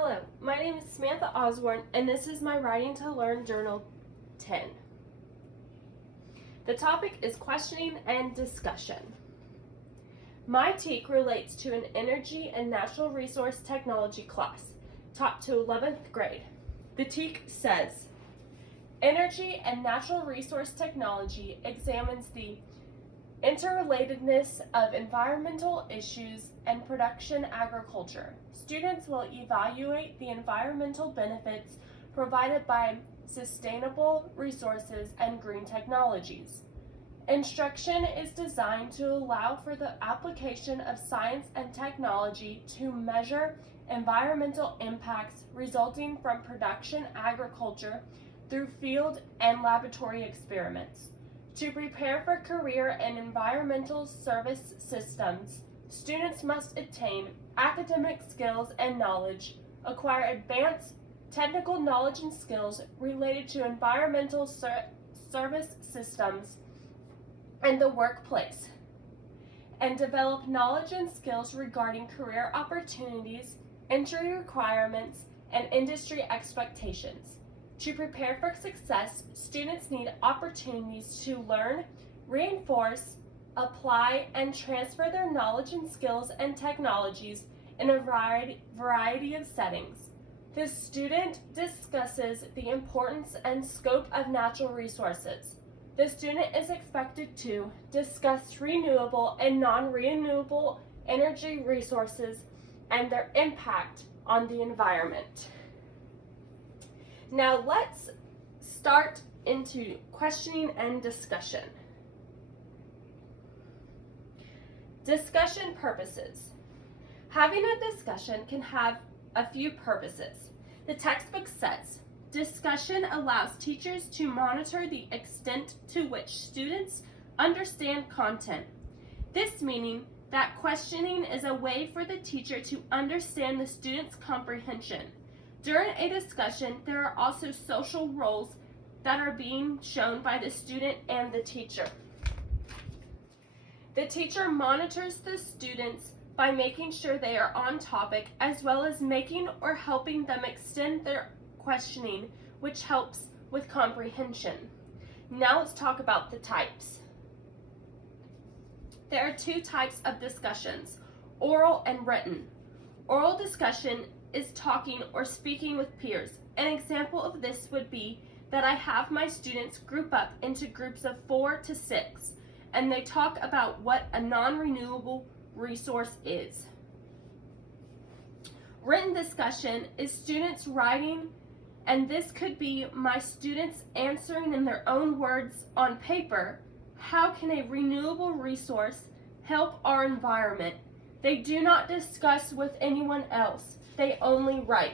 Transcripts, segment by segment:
Hello, my name is Samantha Osborne, and this is my Writing to Learn Journal 10. The topic is questioning and discussion. My TEK relates to an energy and natural resource technology class taught to 11th grade. The TEK says, energy and natural resource technology examines the interrelatedness of environmental issues and production agriculture. Students will evaluate the environmental benefits provided by sustainable resources and green technologies. Instruction is designed to allow for the application of science and technology to measure environmental impacts resulting from production agriculture through field and laboratory experiments. To prepare for career in environmental service systems, students must attain academic skills and knowledge, acquire advanced technical knowledge and skills related to environmental service systems and the workplace, and develop knowledge and skills regarding career opportunities, entry requirements, and industry expectations. To prepare for success, students need opportunities to learn, reinforce, apply, and transfer their knowledge and skills and technologies in a variety of settings. The student discusses the importance and scope of natural resources. The student is expected to discuss renewable and non-renewable energy resources and their impact on the environment. Now let's start into questioning and discussion. Discussion purposes. Having a discussion can have a few purposes. The textbook says, discussion allows teachers to monitor the extent to which students understand content. This meaning that questioning is a way for the teacher to understand the student's comprehension. During a discussion, there are also social roles that are being shown by the student and the teacher. The teacher monitors the students by making sure they are on topic, as well as making or helping them extend their questioning, which helps with comprehension. Now let's talk about the types. There are two types of discussions, oral and written. Oral discussion is talking or speaking with peers. An example of this would be that I have my students group up into groups of 4 to 6, and they talk about what a non-renewable resource is. Written discussion is students writing, and this could be my students answering in their own words on paper, how can a renewable resource help our environment? They do not discuss with anyone else. They only write.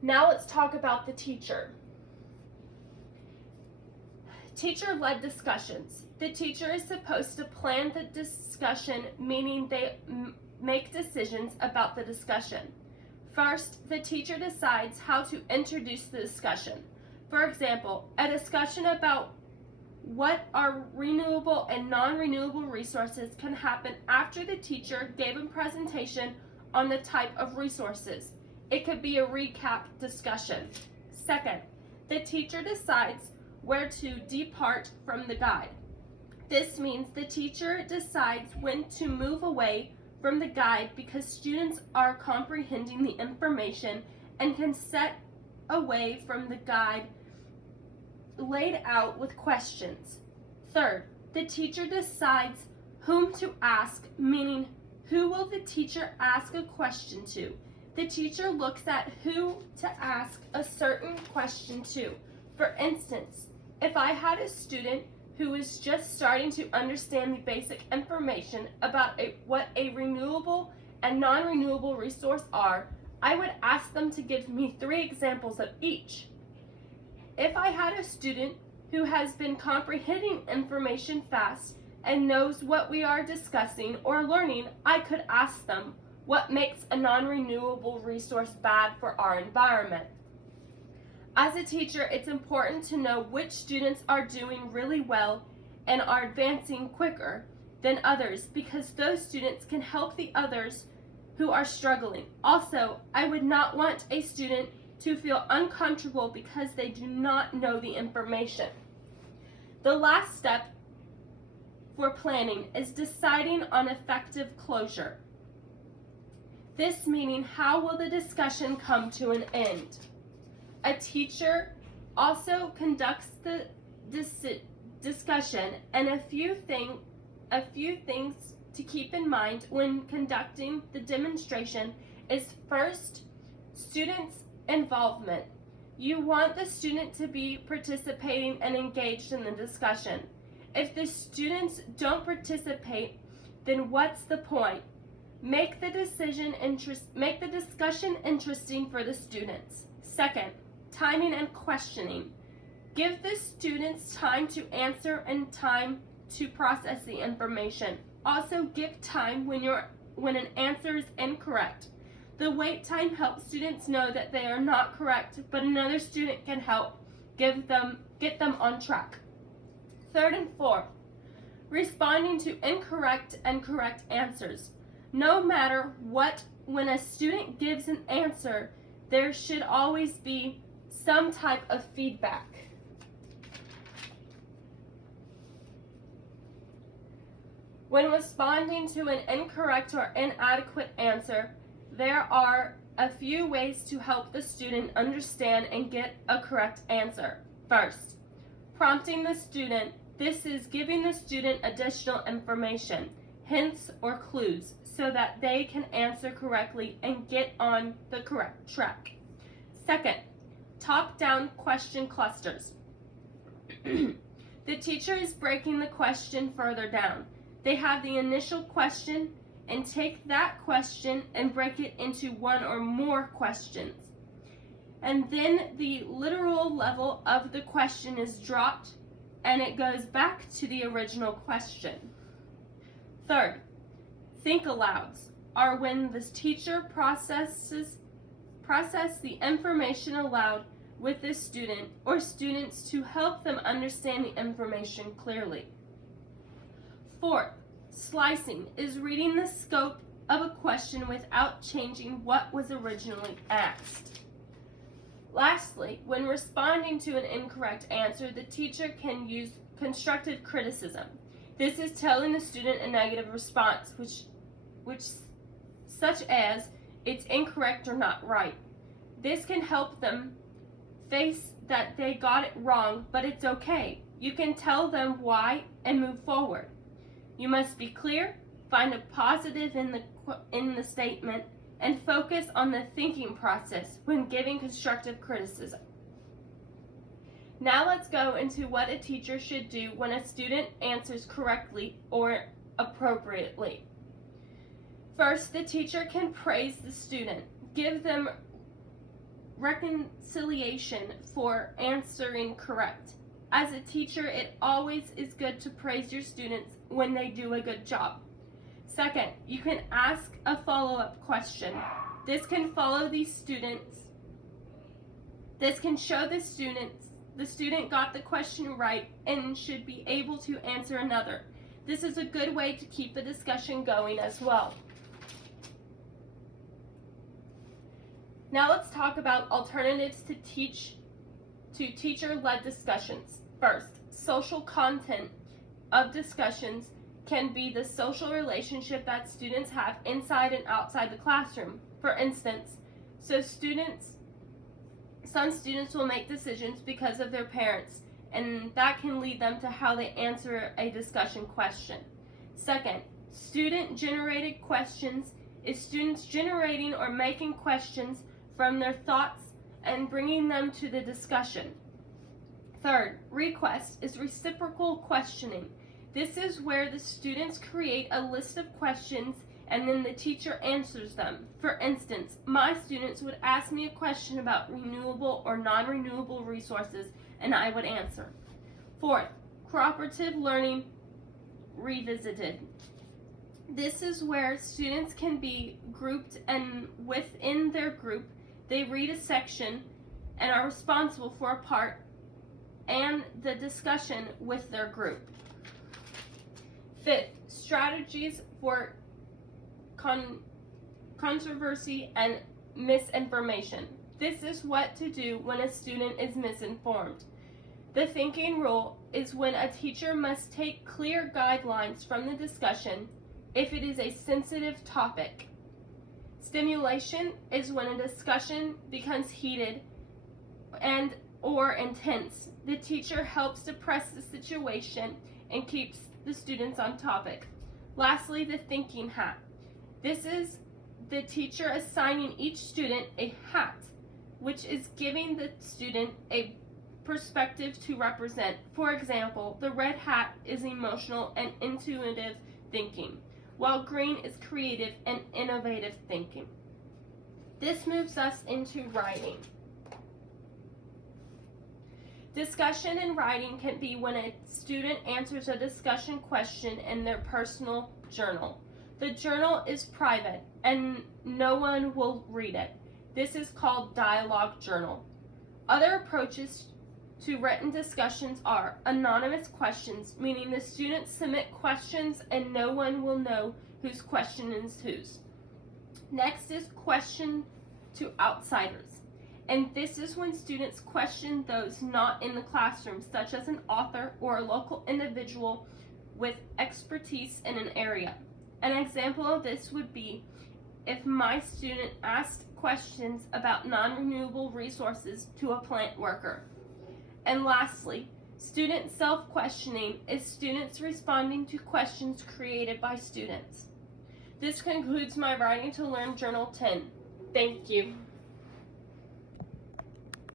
Now let's talk about the teacher. Teacher-led discussions. The teacher is supposed to plan the discussion, meaning they make decisions about the discussion. First, the teacher decides how to introduce the discussion. For example, a discussion about what are renewable and non-renewable resources can happen after the teacher gave a presentation on the type of resources. It could be a recap discussion. Second, the teacher decides where to depart from the guide. This means the teacher decides when to move away from the guide because students are comprehending the information and can set away from the guide laid out with questions. Third, the teacher decides whom to ask, meaning who will the teacher ask a question to? The teacher looks at who to ask a certain question to. For instance, if I had a student who is just starting to understand the basic information about what a renewable and non-renewable resource are, I would ask them to give me 3 examples of each. If I had a student who has been comprehending information fast and knows what we are discussing or learning, I could ask them, what makes a non-renewable resource bad for our environment? As a teacher, it's important to know which students are doing really well and are advancing quicker than others, because those students can help the others who are struggling. Also, I would not want a student to feel uncomfortable because they do not know the information. The last step for planning is deciding on effective closure. This meaning, how will the discussion come to an end? A teacher also conducts the discussion, and a few things to keep in mind when conducting the demonstration is first, students' involvement. You want the student to be participating and engaged in the discussion. If the students don't participate, then what's the point? Make the discussion interesting for the students. Second, timing and questioning. Give the students time to answer and time to process the information. Also, give time when an answer is incorrect. The wait time helps students know that they are not correct, but another student can help get them on track. Third and fourth, responding to incorrect and correct answers. No matter what, when a student gives an answer, there should always be some type of feedback. When responding to an incorrect or inadequate answer, there are a few ways to help the student understand and get a correct answer. First, prompting the student. This is giving the student additional information, hints or clues, so that they can answer correctly and get on the correct track. Second, top-down question clusters. The teacher is breaking the question further down. They have the initial question and take that question and break it into one or more questions. And then the literal level of the question is dropped and it goes back to the original question. Third, think alouds are when the teacher process the information aloud with the student or students to help them understand the information clearly. Fourth, slicing is reading the scope of a question without changing what was originally asked. Lastly, when responding to an incorrect answer, the teacher can use constructive criticism. This is telling the student a negative response, which such as, it's incorrect or not right. This can help them face that they got it wrong, but it's okay. You can tell them why and move forward. You must be clear, find a positive in the statement, and focus on the thinking process when giving constructive criticism. Now let's go into what a teacher should do when a student answers correctly or appropriately. First, the teacher can praise the student, give them reconciliation for answering correct. As a teacher, it always is good to praise your students when they do a good job. Second, you can ask a follow-up question. This can show the student got the question right and should be able to answer another. This is a good way to keep the discussion going as well. Now let's talk about alternatives to teacher-led discussions. First, social content of discussions can be the social relationship that students have inside and outside the classroom. For instance, some students will make decisions because of their parents, and that can lead them to how they answer a discussion question. Second, student-generated questions is students generating or making questions from their thoughts and bringing them to the discussion. Third, request is reciprocal questioning. This is where the students create a list of questions and then the teacher answers them. For instance, my students would ask me a question about renewable or non-renewable resources and I would answer. Fourth, cooperative learning revisited. This is where students can be grouped, and within their group they read a section and are responsible for a part and the discussion with their group. Fifth, strategies for controversy, and misinformation. This is what to do when a student is misinformed. The thinking rule is when a teacher must take clear guidelines from the discussion if it is a sensitive topic. Stimulation is when a discussion becomes heated and or intense. The teacher helps to press the situation and keeps the students on topic. Lastly, the thinking hat. This is the teacher assigning each student a hat, which is giving the student a perspective to represent. For example, the red hat is emotional and intuitive thinking, while green is creative and innovative thinking. This moves us into writing. Discussion in writing can be when a student answers a discussion question in their personal journal. The journal is private and no one will read it. This is called dialogue journal. Other approaches to written discussions are anonymous questions, meaning the students submit questions and no one will know whose question is whose. Next is question to outsiders. And this is when students question those not in the classroom, such as an author or a local individual with expertise in an area. An example of this would be if my student asked questions about non-renewable resources to a plant worker. And lastly, student self-questioning is students responding to questions created by students. This concludes my Writing to Learn Journal 10. Thank you.